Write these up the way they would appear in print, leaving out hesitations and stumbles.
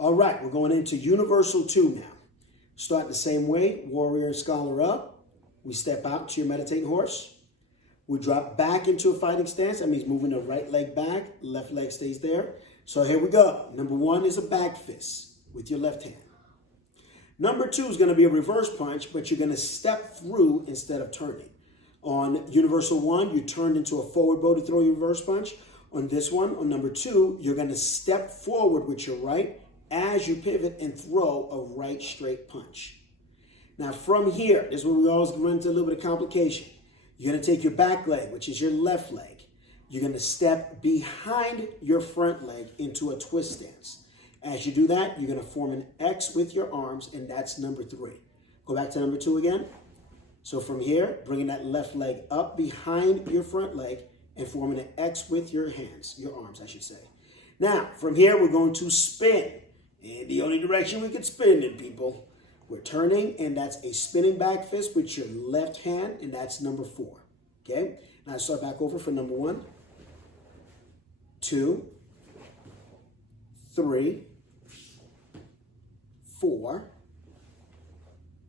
All right, we're going into Universal 2 now. Start the same way, warrior and scholar up. We step out to your meditating horse. We drop back into a fighting stance. That means moving the right leg back, left leg stays there. So here we go. Number 1 is a back fist with your left hand. Number 2 is going to be a reverse punch, but you're going to step through instead of turning. On Universal 1, you turned into a forward bow to throw your reverse punch. On this one, on number 2, you're going to step forward with your right as you pivot and throw a right straight punch. Now from here, this is where we always run into a little bit of complication. You're going to take your back leg, which is your left leg. You're going to step behind your front leg into a twist stance. As you do that, you're going to form an X with your arms, and that's number 3. Go back to number 2 again. So from here, bringing that left leg up behind your front leg and forming an X with your hands, your arms, I should say. Now, from here, we're going to spin. And the only direction we can spin it, people. We're turning, and that's a spinning back fist with your left hand, and that's number 4. Okay? Now start back over for number 1, 2, 3, 4.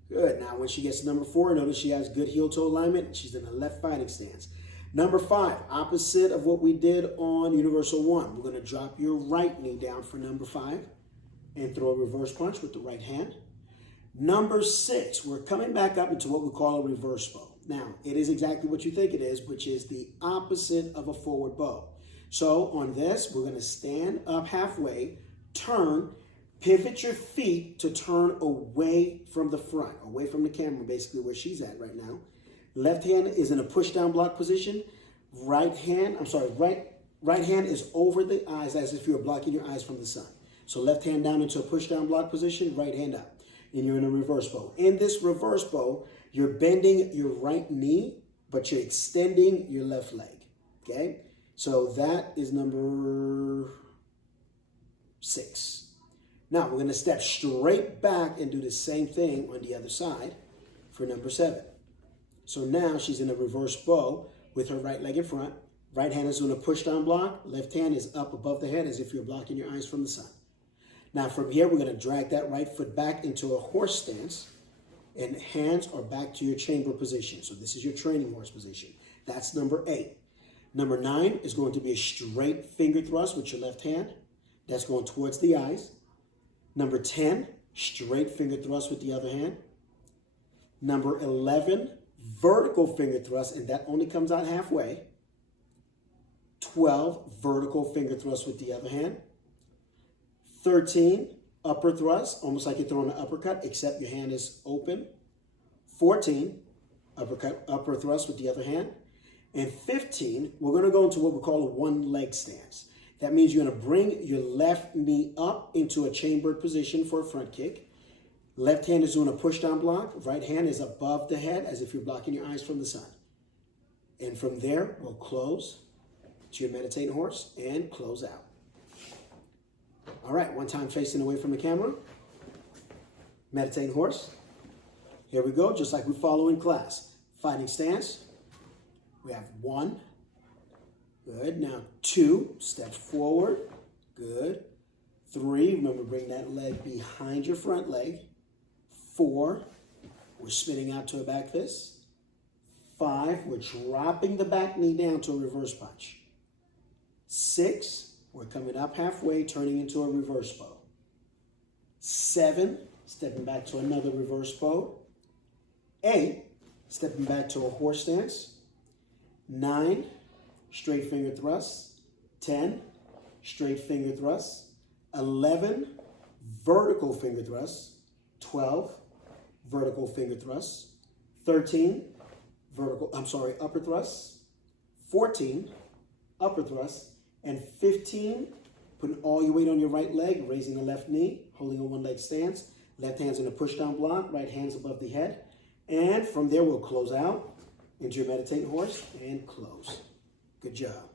Good. Now when she gets to number 4, notice she has good heel-toe alignment. She's in a left fighting stance. Number 5, opposite of what we did on Universal 1. We're going to drop your right knee down for number 5 and throw a reverse punch with the right hand. Number 6, we're coming back up into what we call a reverse bow. Now, it is exactly what you think it is, which is the opposite of a forward bow. So on this, we're going to stand up halfway, turn, pivot your feet to turn away from the front, away from the camera, basically where she's at right now. Left hand is in a push down block position. Right hand is over the eyes as if you were blocking your eyes from the sun. So left hand down into a push down block position, right hand up. And you're in a reverse bow. In this reverse bow, you're bending your right knee, but you're extending your left leg. Okay? So that is number 6. Now we're going to step straight back and do the same thing on the other side for number 7. So now she's in a reverse bow with her right leg in front. Right hand is doing a push down block. Left hand is up above the head as if you're blocking your eyes from the sun. Now from here, we're going to drag that right foot back into a horse stance, and hands are back to your chamber position. So this is your training horse position. That's number 8. Number 9 is going to be a straight finger thrust with your left hand. That's going towards the eyes. Number 10, straight finger thrust with the other hand. Number 11, vertical finger thrust, and that only comes out halfway. 12, vertical finger thrust with the other hand. 13, upper thrust, almost like you're throwing an uppercut, except your hand is open. 14, upper thrust with the other hand. And 15, we're going to go into what we call a one-leg stance. That means you're going to bring your left knee up into a chambered position for a front kick. Left hand is doing a push-down block. Right hand is above the head as if you're blocking your eyes from the sun. And from there, we'll close to your meditating horse and close out. All right, one time facing away from the camera. Meditating horse. Here we go, just like we follow in class. Fighting stance. We have 1. Good. Now 2, step forward. Good. 3, remember bring that leg behind your front leg. 4, we're spinning out to a back fist. 5, we're dropping the back knee down to a reverse punch. 6, we're coming up halfway, turning into a reverse bow. 7, stepping back to another reverse bow. 8, stepping back to a horse stance. 9, straight finger thrust. 10, straight finger thrust. 11, vertical finger thrust. 12, vertical finger thrust. 13, upper thrust. 14, upper thrust. And 15, putting all your weight on your right leg, raising the left knee, holding a one-leg stance. Left hand's in a push-down block, right hand's above the head. And from there, we'll close out into your meditating horse and close. Good job.